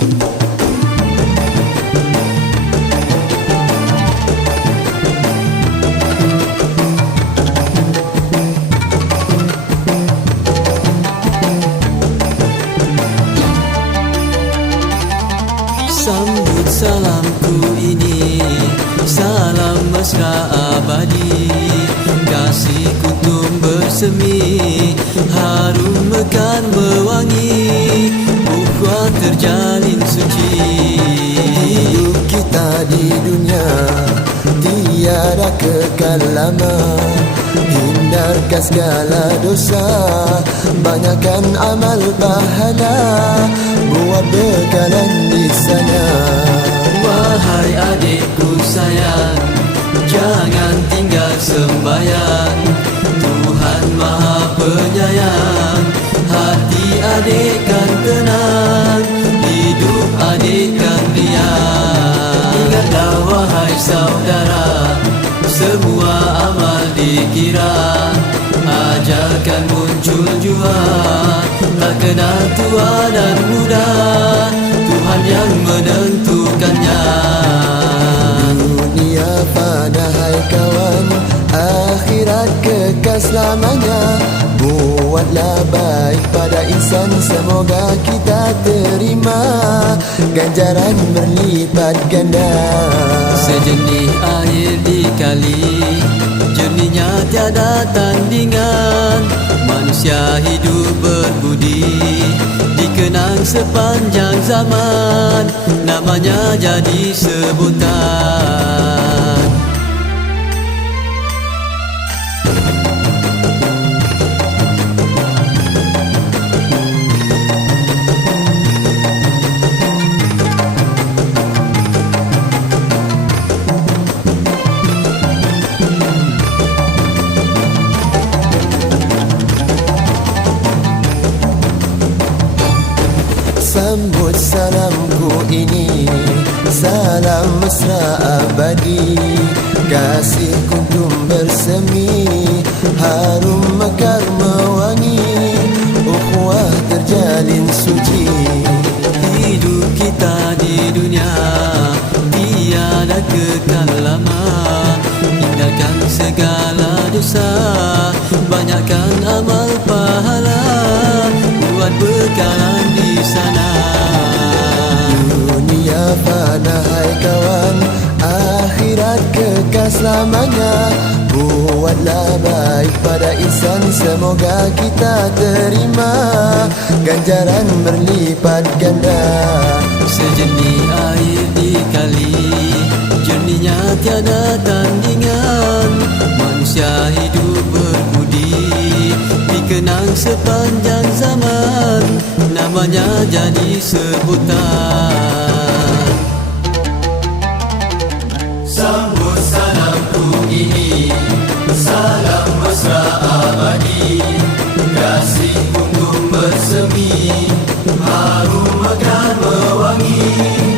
Sambut salamku ini Salam mesra abadi. Kasih kuntum bersemi Harum mekar mewangi terjalin suci. Hidup kita di dunia Tiada kekal lama Hindarkan segala dosa Banyakkan amal pahala Buat bekalan di sana. Wahai adikku sayang Jangan tinggal sembayang Tuhan maha penyayang Ingatlah wahai saudara Semua amal dikira. Ajalkan muncul jua Tak kenal tua dan muda. Tuhan yang menentukannya. Dunia fana hai kawan Akhirat kekal selamanya baik pada insan. Semoga kita terima Ganjaran berlipat ganda. Sejenih air di kali Jernihnya tiada tandingan. Manusia hidup berbudi Dikenang sepanjang zaman. Namanya jadi sebutan Sambut salamku ini Salam mesra abadi. Kasih kuntum bersemi Harum mekar mewangi. Ukhuwah terjalin suci. Hidup kita di dunia Tiada kekal lama. Tinggalkan segala dosa Banyakkan amal selamanya Buatlah baik pada insan Semoga kita terima. Ganjaran berlipat ganda. Sejenih air di kali Jernihnya tiada tandingan. Manusia hidup berbudi Dikenang sepanjang zaman. Namanya jadi sebutan bersemi Harum mekar mewangi